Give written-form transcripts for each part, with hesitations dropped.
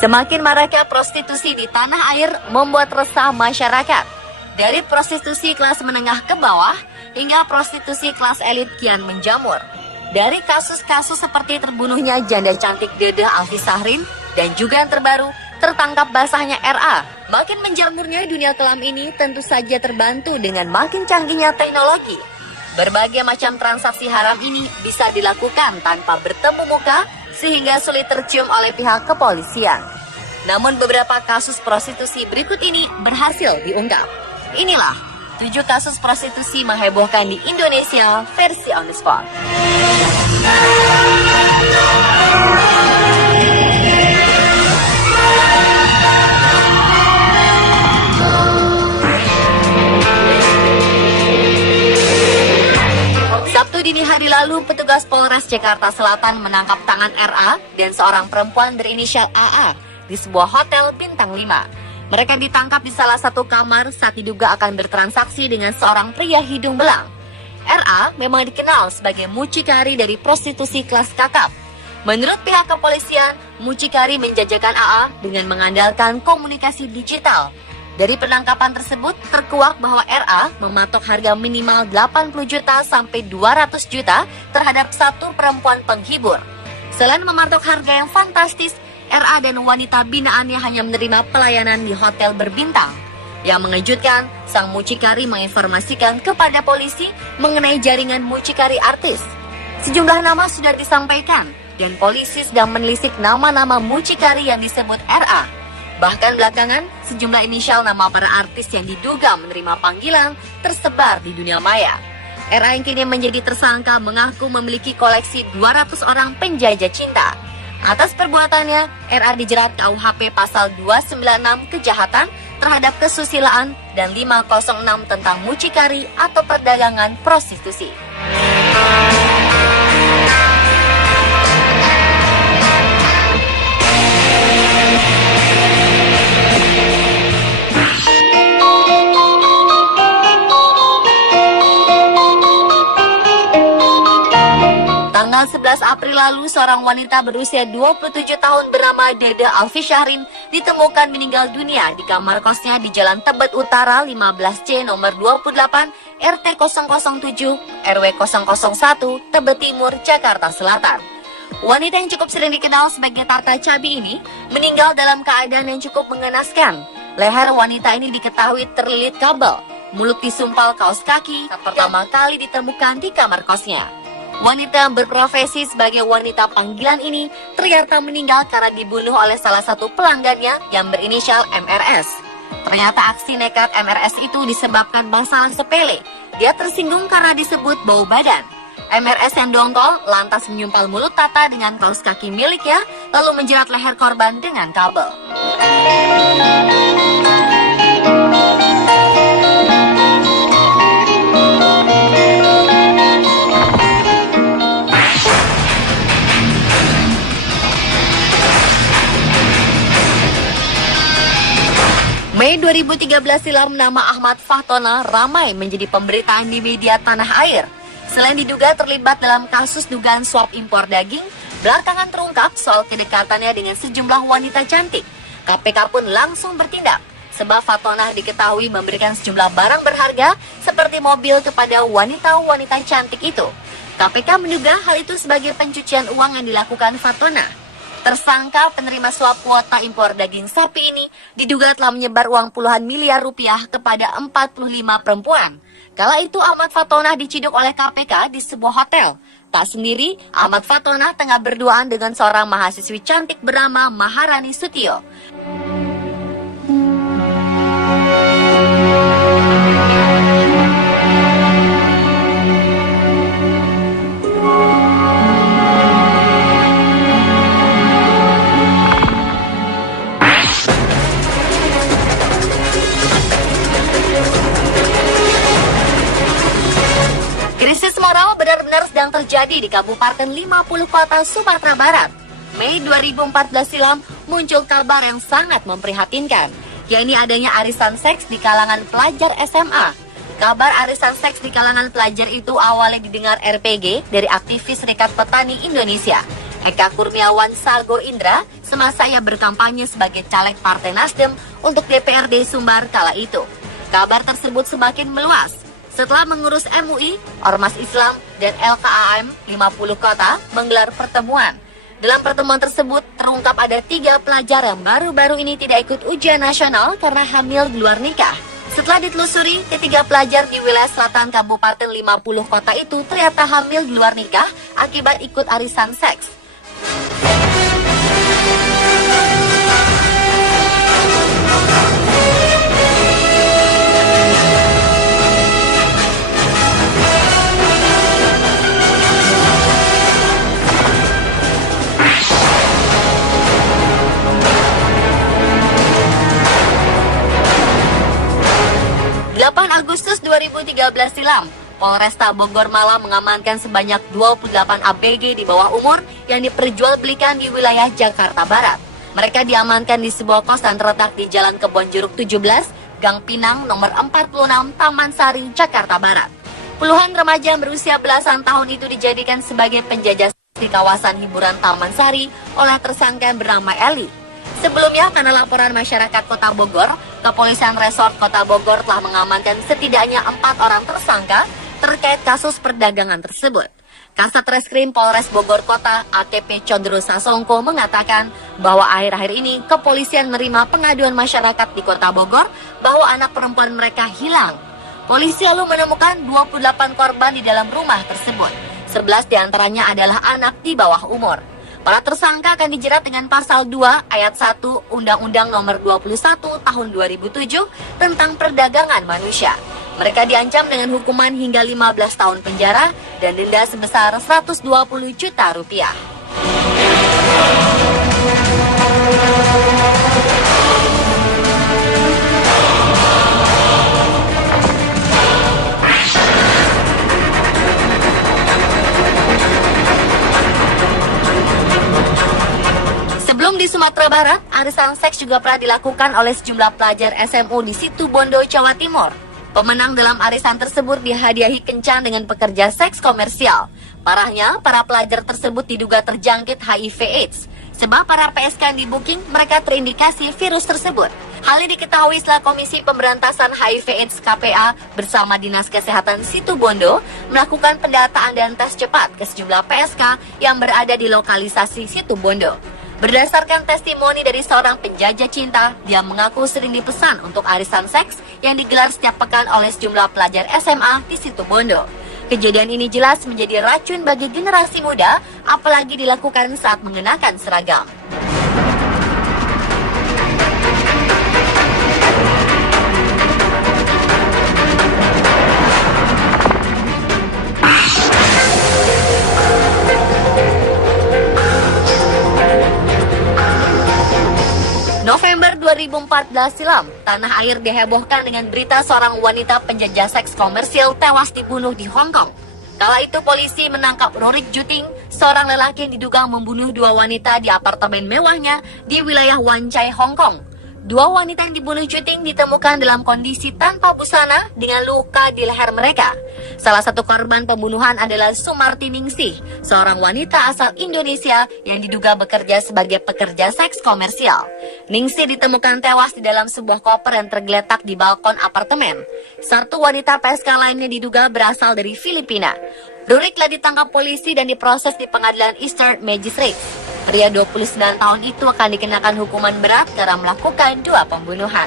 Semakin maraknya prostitusi di tanah air membuat resah masyarakat. Dari prostitusi kelas menengah ke bawah hingga prostitusi kelas elit kian menjamur. Dari kasus-kasus seperti terbunuhnya janda cantik Dede Alfi Sahrin dan juga yang terbaru tertangkap basahnya RA. Makin menjamurnya dunia kelam ini tentu saja terbantu dengan makin canggihnya teknologi. Berbagai macam transaksi haram ini bisa dilakukan tanpa bertemu muka sehingga sulit tercium oleh pihak kepolisian. Namun beberapa kasus prostitusi berikut ini berhasil diungkap. Inilah 7 kasus prostitusi menghebohkan di Indonesia versi On The Spot. Dini hari lalu, petugas Polres Jakarta Selatan menangkap tangan RA dan seorang perempuan berinisial AA di sebuah hotel bintang 5. Mereka ditangkap di salah satu kamar saat diduga akan bertransaksi dengan seorang pria hidung belang. RA memang dikenal sebagai mucikari dari prostitusi kelas kakap. Menurut pihak kepolisian, mucikari menjajakan AA dengan mengandalkan komunikasi digital. Dari penangkapan tersebut, terkuak bahwa RA mematok harga minimal 80 juta sampai 200 juta terhadap satu perempuan penghibur. Selain mematok harga yang fantastis, RA dan wanita binaannya hanya menerima pelayanan di hotel berbintang. Yang mengejutkan, sang mucikari menginformasikan kepada polisi mengenai jaringan mucikari artis. Sejumlah nama sudah disampaikan, dan polisi sedang menelisik nama-nama mucikari yang disebut RA. Bahkan belakangan, sejumlah inisial nama para artis yang diduga menerima panggilan tersebar di dunia maya. RA yang kini menjadi tersangka mengaku memiliki koleksi 200 orang penjajah cinta. Atas perbuatannya, RA dijerat KUHP pasal 296 kejahatan terhadap kesusilaan dan 506 tentang mucikari atau perdagangan prostitusi. Tanggal 11 April lalu, seorang wanita berusia 27 tahun bernama Dede Alfi Sahrin ditemukan meninggal dunia di kamar kosnya di Jalan Tebet Utara 15C nomor 28 RT 007 RW 001 Tebet Timur, Jakarta Selatan. Wanita yang cukup sering dikenal sebagai Tata Cabi ini meninggal dalam keadaan yang cukup mengenaskan. Leher wanita ini diketahui terlilit kabel, mulut disumpal kaos kaki saat pertama kali ditemukan di kamar kosnya. Wanita yang berprofesi sebagai wanita panggilan ini ternyata meninggal karena dibunuh oleh salah satu pelanggannya yang berinisial MRS. Ternyata aksi nekat MRS itu disebabkan masalah sepele. Dia tersinggung karena disebut bau badan. MRS yang dongkol lantas menyumpal mulut Tata dengan kaos kaki miliknya, lalu menjerat leher korban dengan kabel. Mei 2013 silam, nama Ahmad Fahtona ramai menjadi pemberitaan di media tanah air. Selain diduga terlibat dalam kasus dugaan suap impor daging, belakangan terungkap soal kedekatannya dengan sejumlah wanita cantik. KPK pun langsung bertindak, sebab Fahtona diketahui memberikan sejumlah barang berharga seperti mobil kepada wanita-wanita cantik itu. KPK menduga hal itu sebagai pencucian uang yang dilakukan Fahtona. Tersangka penerima suap kuota impor daging sapi ini diduga telah menyebar uang puluhan miliar rupiah kepada 45 perempuan. Kala itu Ahmad Fahtona diciduk oleh KPK di sebuah hotel. Tak sendiri, Ahmad Fahtona tengah berduaan dengan seorang mahasiswi cantik bernama Maharani Sutio. Krisis moral benar-benar sedang terjadi di Kabupaten 50 Kota Sumatera Barat. Mei 2014 silam muncul kabar yang sangat memprihatinkan, yakni adanya arisan seks di kalangan pelajar SMA. Kabar arisan seks di kalangan pelajar itu awalnya didengar RPG dari aktivis Serikat Petani Indonesia. Eka Kurniawan Sago Indra semasa ia berkampanye sebagai caleg Partai Nasdem untuk DPRD Sumbar kala itu. Kabar tersebut semakin meluas setelah mengurus MUI, Ormas Islam, dan LKAM 50 kota menggelar pertemuan. Dalam pertemuan tersebut terungkap ada 3 pelajar yang baru-baru ini tidak ikut ujian nasional karena hamil di luar nikah. Setelah ditelusuri, ketiga pelajar di wilayah selatan Kabupaten 50 kota itu ternyata hamil di luar nikah akibat ikut arisan seks. Agustus 2013 silam, Polresta Bogor Malang mengamankan sebanyak 28 ABG di bawah umur yang diperjualbelikan di wilayah Jakarta Barat. Mereka diamankan di sebuah kosan terletak di Jalan Kebonjeruk 17, Gang Pinang, nomor 46, Taman Sari, Jakarta Barat. Puluhan remaja berusia belasan tahun itu dijadikan sebagai penjajah di kawasan hiburan Taman Sari oleh tersangka yang bernama Eli. Sebelumnya, karena laporan masyarakat Kota Bogor, Kepolisian Resort Kota Bogor telah mengamankan setidaknya 4 orang tersangka terkait kasus perdagangan tersebut. Kasat Reskrim Polres Bogor Kota AKP Condro Sasongko mengatakan bahwa akhir-akhir ini kepolisian menerima pengaduan masyarakat di Kota Bogor bahwa anak perempuan mereka hilang. Polisi lalu menemukan 28 korban di dalam rumah tersebut. 11 diantaranya adalah anak di bawah umur. Para tersangka akan dijerat dengan pasal 2 ayat 1 Undang-Undang Nomor 21 Tahun 2007 tentang perdagangan manusia. Mereka diancam dengan hukuman hingga 15 tahun penjara dan denda sebesar 120 juta rupiah. Di Sumatera Barat, arisan seks juga pernah dilakukan oleh sejumlah pelajar SMU di Situbondo, Jawa Timur. Pemenang dalam arisan tersebut dihadiahi kencan dengan pekerja seks komersial. Parahnya, para pelajar tersebut diduga terjangkit HIV/AIDS. Sebab para PSK yang di-booking, mereka terindikasi virus tersebut. Hal ini diketahui setelah Komisi Pemberantasan HIV/AIDS KPA bersama Dinas Kesehatan Situbondo melakukan pendataan dan tes cepat ke sejumlah PSK yang berada di lokalisasi Situbondo. Berdasarkan testimoni dari seorang penjajah cinta, dia mengaku sering dipesan untuk arisan seks yang digelar setiap pekan oleh sejumlah pelajar SMA di Situbondo. Kejadian ini jelas menjadi racun bagi generasi muda, apalagi dilakukan saat mengenakan seragam. November 2014 silam, tanah air dihebohkan dengan berita seorang wanita penjajah seks komersil tewas dibunuh di Hong Kong. Kala itu polisi menangkap Rorik Juting, seorang lelaki yang diduga membunuh 2 wanita di apartemen mewahnya di wilayah Wan Chai, Hong Kong. 2 wanita yang dibunuh Juting ditemukan dalam kondisi tanpa busana dengan luka di leher mereka. Salah satu korban pembunuhan adalah Sumarti Ningsih, seorang wanita asal Indonesia yang diduga bekerja sebagai pekerja seks komersial. Ningsih ditemukan tewas di dalam sebuah koper yang tergeletak di balkon apartemen. 1 wanita PSK lainnya diduga berasal dari Filipina. Rurik telah ditangkap polisi dan diproses di pengadilan Eastern Magistrate. Pria 29 tahun itu akan dikenakan hukuman berat karena melakukan 2 pembunuhan.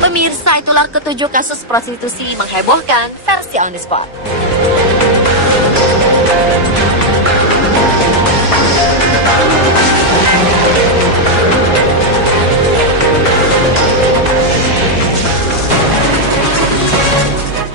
Pemirsa, itulah ke-7 kasus prostitusi menghebohkan versi On The Spot.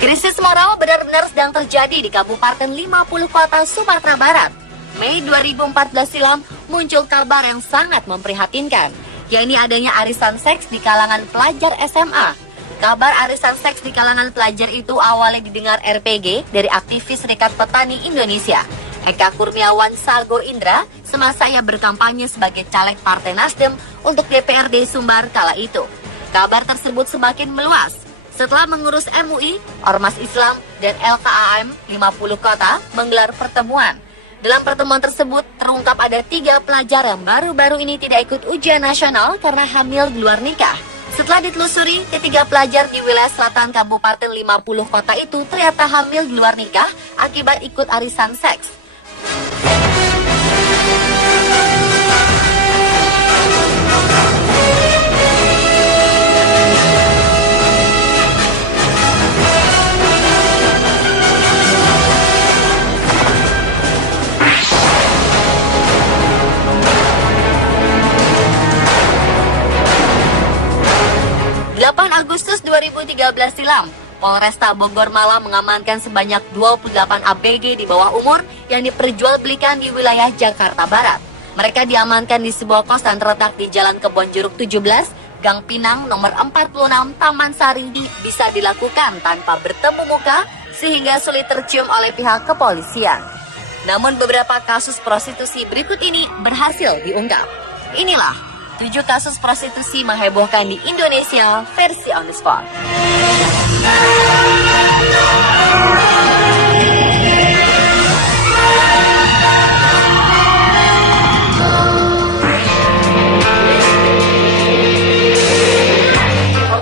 Krisis moral benar-benar sedang terjadi di Kabupaten 50 Kota Sumatera Barat. Mei 2014 silam muncul kabar yang sangat memprihatinkan, yakni adanya arisan seks di kalangan pelajar SMA. Kabar arisan seks di kalangan pelajar itu awalnya didengar RPG dari aktivis Serikat Petani Indonesia, Eka Kurniawan Sago Indra, semasa ia berkampanye sebagai caleg Partai Nasdem untuk DPRD Sumbar kala itu. Kabar tersebut semakin meluas Setelah mengurus MUI, Ormas Islam, dan LKAM 50 kota menggelar pertemuan. Dalam pertemuan tersebut, terungkap ada 3 pelajar yang baru-baru ini tidak ikut ujian nasional karena hamil di luar nikah. Setelah ditelusuri, ketiga pelajar di wilayah selatan Kabupaten 50 kota itu ternyata hamil di luar nikah akibat ikut arisan seks. Agustus 2013 silam, Polresta Bogor Malang mengamankan sebanyak 28 ABG di bawah umur yang diperjualbelikan di wilayah Jakarta Barat. Mereka diamankan di sebuah kosan terletak di Jalan Kebonjeruk 17, Gang Pinang nomor 46, Taman Sari. Bisa dilakukan tanpa bertemu muka sehingga sulit tercium oleh pihak kepolisian. Namun beberapa kasus prostitusi berikut ini berhasil diungkap. Inilah 7 kasus prostitusi menghebohkan di Indonesia versi On The Spot.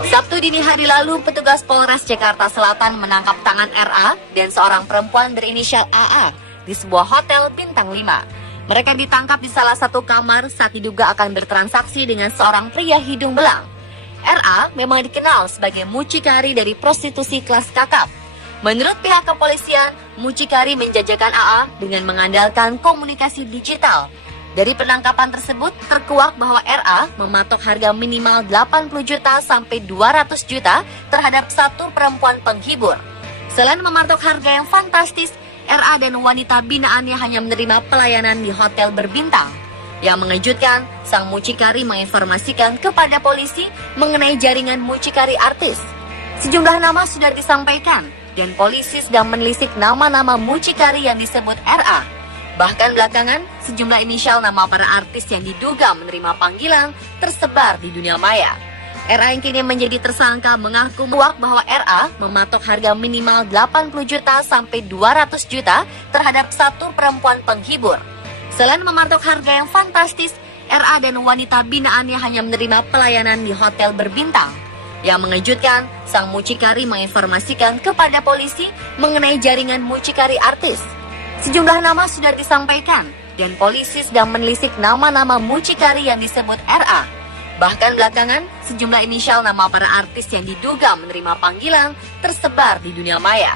Sabtu dini hari lalu, petugas Polres Jakarta Selatan menangkap tangan RA dan seorang perempuan berinisial AA di sebuah hotel bintang 5. Mereka ditangkap di salah satu kamar saat diduga akan bertransaksi dengan seorang pria hidung belang. RA memang dikenal sebagai mucikari dari prostitusi kelas kakap. Menurut pihak kepolisian, mucikari menjajakan AA dengan mengandalkan komunikasi digital. Dari penangkapan tersebut, terkuak bahwa RA mematok harga minimal 80 juta sampai 200 juta terhadap satu perempuan penghibur. Selain mematok harga yang fantastis, RA dan wanita binaannya hanya menerima pelayanan di hotel berbintang. Yang mengejutkan, sang mucikari menginformasikan kepada polisi mengenai jaringan mucikari artis. Sejumlah nama sudah disampaikan, dan polisi sedang menelisik nama-nama mucikari yang disebut RA. Bahkan belakangan, sejumlah inisial nama para artis yang diduga menerima panggilan tersebar di dunia maya. RA yang kini menjadi tersangka mengaku bahwa RA mematok harga minimal 80 juta sampai 200 juta terhadap satu perempuan penghibur. Selain mematok harga yang fantastis, RA dan wanita binaannya hanya menerima pelayanan di hotel berbintang. Yang mengejutkan, sang mucikari menginformasikan kepada polisi mengenai jaringan mucikari artis. Sejumlah nama sudah disampaikan, dan polisi sedang menelisik nama-nama mucikari yang disebut RA. Bahkan belakangan, sejumlah inisial nama para artis yang diduga menerima panggilan tersebar di dunia maya.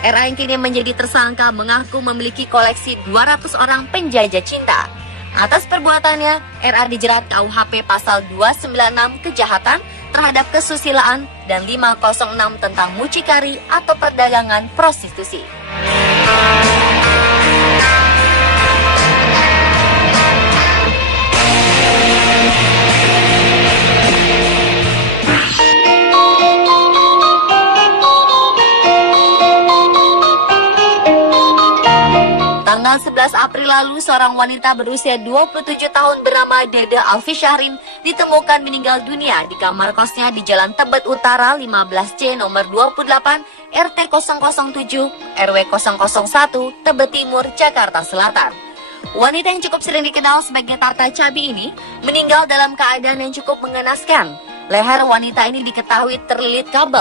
RA yang kini menjadi tersangka mengaku memiliki koleksi 200 orang penjajah cinta. Atas perbuatannya, RA dijerat KUHP pasal 296 kejahatan terhadap kesusilaan dan 506 tentang mucikari atau perdagangan prostitusi. Tanggal 11 April lalu, seorang wanita berusia 27 tahun bernama Dede Alfi Syahrin ditemukan meninggal dunia di kamar kosnya di Jalan Tebet Utara 15C nomor 28 RT 007 RW 001 Tebet Timur, Jakarta Selatan. Wanita yang cukup sering dikenal sebagai Tata Cabi ini meninggal dalam keadaan yang cukup mengenaskan. Leher wanita ini diketahui terlilit kabel.